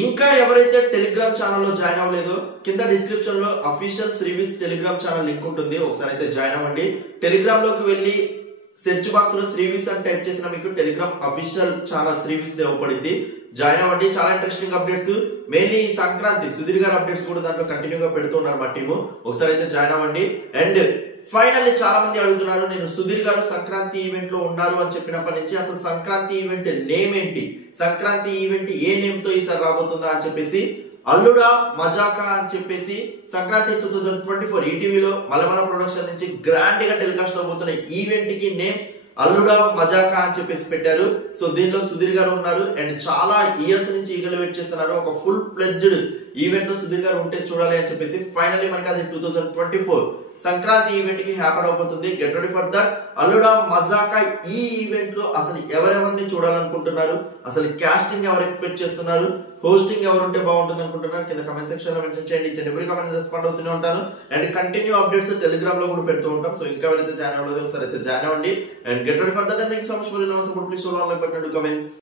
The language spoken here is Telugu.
ఇంకా ఎవరైతే టెలిగ్రామ్ ఛానల్ లో జాయిన్ అవ్వలేదో కింద డిస్క్రిప్షన్ లో అఫీషియల్ శ్రీవిస్ టెలిగ్రామ్ ఛానల్ లింక్ ఉంటుంది. ఒకసారి అయితే జాయిన్ అవ్వండి. టెలిగ్రామ్ లోకి వెళ్ళి సెర్చ్ బాక్స్ లో శ్రీవిస్ అని టైప్ చేసిన మీకు టెలిగ్రామ్ అఫీషియల్ ఛానల్ శ్రీవిస్ దేవపడింది. జాయిన్ అవ్వండి. చాలా interesting updates, mainly Sankranti Sudheer గారి అప్డేట్స్ కూడా దాంట్లో కంటిన్యూగా పెడుతున్నారు మా టీము. ఒకసారి అయితే జాయిన్ అవ్వండి. అండ్ ఫైనల్లీ చాలా మంది అడుగుతున్నారు, నేను సుధీర్ గారు సంక్రాంతి ఈవెంట్ లో ఉన్నారు అని చెప్పినప్పటి నుంచి అసలు సంక్రాంతి ఈవెంట్ నేమ్ ఏంటి, సంక్రాంతి ఈవెంట్ ఏ నేమ్ తో ఈసారి రాబోతుందా అని చెప్పేసి అల్లుడా మజాకా అని చెప్పేసి సంక్రాంతి 2024 ఈటీవీలో మలమల ప్రొడక్షన్ నుంచి గ్రాండ్ గా టెలికాస్ట్ అవబోతున్న ఈవెంట్ కి నేమ్ అల్లుడా మజాకా అని చెప్పేసి పెట్టారు. సో దీనిలో సుధీర్ గారు ఉన్నారు అండ్ చాలా ఇయర్స్ నుంచి ఈగలు వెయిట్ చేస్తున్నారు. ఒక ఫుల్ ఫ్లెడ్జ్డ్ ఈవెంట్ లో సుధీర్ గారు ఉంటే చూడాలి అని చెప్పేసి ఫైనల్లీ మనకి అది 2024 సంక్రాంతి ఈవెంట్ కి హ్యాపన్ అవబోతుంది. Get ready for that. Alluda Majaka ఈ ఈవెంట్ లో అసలు ఎవరెవరిని చూడాలనుకుంటున్నారు, అసలు కాస్టింగ్ ఎవరు ఎక్స్పెక్ట్ చేస్తున్నారు, హోస్టింగ్ ఎవరు ఉంటే బాగుంటుంది అనుకుంటున్నారు కింద కమెంట్ సెక్షన్ లో మెన్షన్ చేయండి. ఎవ్రీ కమెంట్ రెస్పాండ్ అవుతూనే ఉంటాను అండ్ కంటిన్యూ అప్డేట్స్ టెలిగ్రామ్ లో కూడా పెడుతూ ఉంటాం. సో ఇంకా ఎవరైతే జాయిన్ అవ్వలేదు ఒకసారి అయితే జాయిన్ అవ్వండి and get ready for that. Thanks so much for your support. Please show like button and comments.